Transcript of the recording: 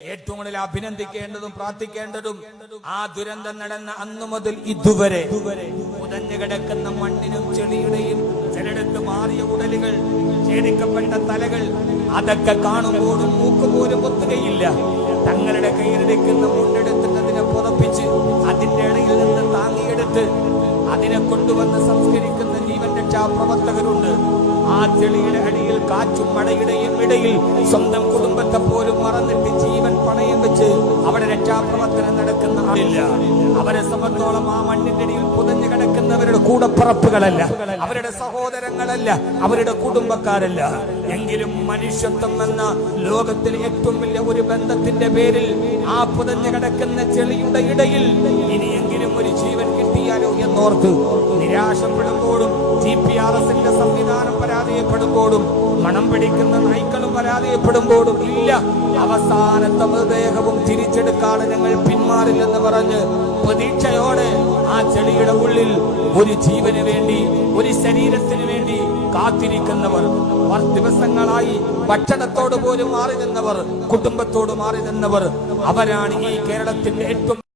ഏറ്റവും കൂടുതൽ അഭിനന്ദിക്കേണ്ടതും പ്രാർത്ഥിക്കേണ്ടതും ആ ദുരന്തം നടന്ന അന്നു മുതൽ ഇതുവരെ പുതഞ്ഞു കിടക്കുന്ന മണ്ണിനും ചെളിയുടെയും ചിലടത്ത് മാറിയ ഉടലുകൾ, ഛേദിക്കപ്പെട്ട തലകൾ, അതൊക്കെ കാണുമ്പോഴും മൂക്കുപോലും പൊത്തുകയില്ല. തങ്ങളുടെ കയ്യിലെടുക്കുന്ന മുണ്ടെടുത്തിട്ട് അതിനെ പുതപ്പിച്ച് അതിന്റെ ഇടയിൽ നിന്ന് താങ്ങിയെടുത്ത് അതിനെ കൊണ്ടുവന്ന് സംസ്കരിക്കുന്ന ജീവൻ രക്ഷാ പ്രവർത്തകരുണ്ട്. ആ ചെളിയുടെ അടിയിൽ കാറ്റും മഴയുടെയും ഇടയിൽ സ്വന്തം കുടുംബത്തെ പോലും മറന്നിട്ട് ജീവൻ പണയം വെച്ച് അവിടെ രക്ഷാപ്രവർത്തനം നടക്കുന്ന ആളില്ല. അവരെ സംബന്ധിച്ചോളം ആ മണ്ണിന്റെ അടിയിൽ പുതഞ്ഞു കിടക്കുന്നവരുടെ കൂടപ്പറപ്പുകളല്ല, അവരുടെ സഹോദരങ്ങളല്ല, അവരുടെ കുടുംബക്കാരല്ല. എങ്കിലും മനുഷ്യത്വം എന്ന ലോകത്തിലെ ഏറ്റവും വലിയ ഒരു ബന്ധത്തിന്റെ പേരിൽ ആ പുതഞ്ഞു കിടക്കുന്ന ചെളിയുടെ ഇടയിൽ ഇനിയെങ്കിലും ഒരു ജീവൻ കിട്ടിയാലോ എന്നോർത്ത് നിരാശപ്പെടുമ്പോഴും GPRSന്റെ സംവിധാനം പരാജയപ്പെടുമ്പോഴും മണം പിടിക്കുന്ന നായ്ക്കളും പരാജയപ്പെടുമ്പോഴും ഇല്ല, അവസാനത്തെ മൃതദേഹവും തിരിച്ചെടുക്കാതെ ഞങ്ങൾ പിന്മാറില്ലെന്ന് പറഞ്ഞ് പ്രതീക്ഷയോടെ ആ ചെളിയുടെ ഉള്ളിൽ ഒരു ജീവന് വേണ്ടി, ഒരു ശരീരത്തിന് വേണ്ടി കാത്തിരിക്കുന്നവർ, ദിവസങ്ങളായി ഭക്ഷണത്തോട് പോലും മാറി നിന്നവർ, കുടുംബത്തോട് മാറി നിന്നവർ, അവരാണ് ഈ കേരളത്തിന്റെ ഏറ്റവും